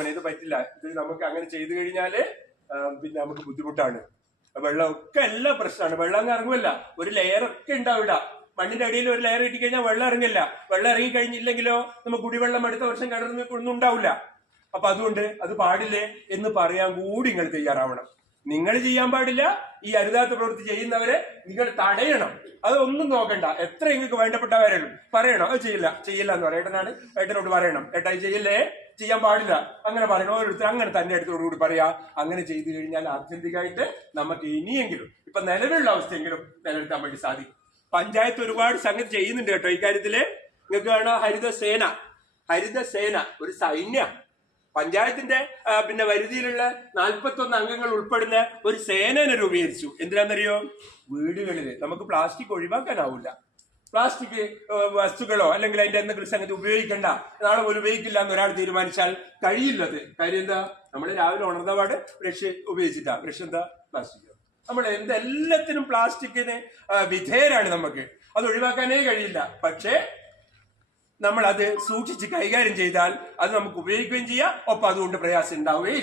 മോനെ ഇത് പറ്റില്ല, ഇത് നമുക്ക് അങ്ങനെ ചെയ്തു കഴിഞ്ഞാല് പിന്നെ നമുക്ക് ബുദ്ധിമുട്ടാണ്. വെള്ളമൊക്കെ എല്ലാം പ്രശ്നമാണ്. വെള്ളം അങ്ങ് ഇറങ്ങുമല്ല, ഒരു ലെയർ ഒക്കെ ഉണ്ടാവില്ല. മണ്ണിന്റെ അടിയിൽ ഒരു ലെയർ ഇട്ടിക്കഴിഞ്ഞാൽ വെള്ളം ഇറങ്ങില്ല. വെള്ളം ഇറങ്ങി കഴിഞ്ഞില്ലെങ്കിലോ നമുക്ക് കുടിവെള്ളം അടുത്ത വർഷം കിണറിന് ഒന്നും ഉണ്ടാവില്ല. അപ്പൊ അതുകൊണ്ട് അത് പാടില്ലേ എന്ന് പറയാൻ കൂടി നിങ്ങൾ തയ്യാറാവണം. നിങ്ങൾ ചെയ്യാൻ പാടില്ല, ഈ അരുതാത്ത പ്രവൃത്തി ചെയ്യുന്നവരെ നിങ്ങൾ തടയണം. അതൊന്നും നോക്കണ്ട, എത്ര നിങ്ങൾക്ക് വേണ്ടപ്പെട്ടവരും പറയണം അത് ചെയ്യില്ല എന്ന് പറയും. ഏട്ടനോട് പറയണം, ഏട്ടാ ചെയ്യില്ലേ, ചെയ്യാൻ പാടില്ല, അങ്ങനെ പറയണം. ഓരോരുത്തർ അങ്ങനെ തന്നെ അടുത്തോടുകൂടി പറയാ. അങ്ങനെ ചെയ്തു കഴിഞ്ഞാൽ ആത്യന്തികമായിട്ട് നമുക്ക് ഇനിയെങ്കിലും ഇപ്പൊ നിലവിലുള്ള അവസ്ഥയെങ്കിലും നിലനിർത്താൻ വേണ്ടി സാധിക്കും. പഞ്ചായത്ത് ഒരുപാട് സംഗതി ചെയ്യുന്നുണ്ട് കേട്ടോ ഇക്കാര്യത്തില്. നിങ്ങൾക്ക് കാണാം ഹരിതസേന ഒരു സൈന്യ പഞ്ചായത്തിന്റെ പിന്നെ പരിധിയിലുള്ള 41 അംഗങ്ങൾ ഉൾപ്പെടുന്ന ഒരു സേനനെ രൂപീകരിച്ചു. എന്തിനാണെന്നറിയോ? വീടുകളില് നമുക്ക് പ്ലാസ്റ്റിക് ഒഴിവാക്കാനാവില്ല. പ്ലാസ്റ്റിക് വസ്തുക്കളോ അല്ലെങ്കിൽ അതിന്റെ എന്തെങ്കിലും സംഗതി ഉപയോഗിക്കണ്ട, നാളെ പോലും ഉപയോഗിക്കില്ല എന്ന് ഒരാൾ തീരുമാനിച്ചാൽ കഴിയില്ലത്. കാര്യം എന്താ? നമ്മൾ രാവിലെ ഉണർന്നപാട് ബ്രഷ് ഉപയോഗിച്ചിട്ടാ. ബ്രഷ് എന്താ? പ്ലാസ്റ്റിക്. നമ്മൾ എല്ലാത്തിനും പ്ലാസ്റ്റിക്കിന് വിധേയരാണ്. നമുക്ക് അത് ഒഴിവാക്കാനേ കഴിയില്ല. പക്ഷേ നമ്മൾ അത് സൂക്ഷിച്ച് കൈകാര്യം ചെയ്താൽ അത് നമുക്ക് ഉപയോഗിക്കുകയും ചെയ്യാം. ഒപ്പം അതുകൊണ്ട് പ്രയാസം ഉണ്ടാവുകയും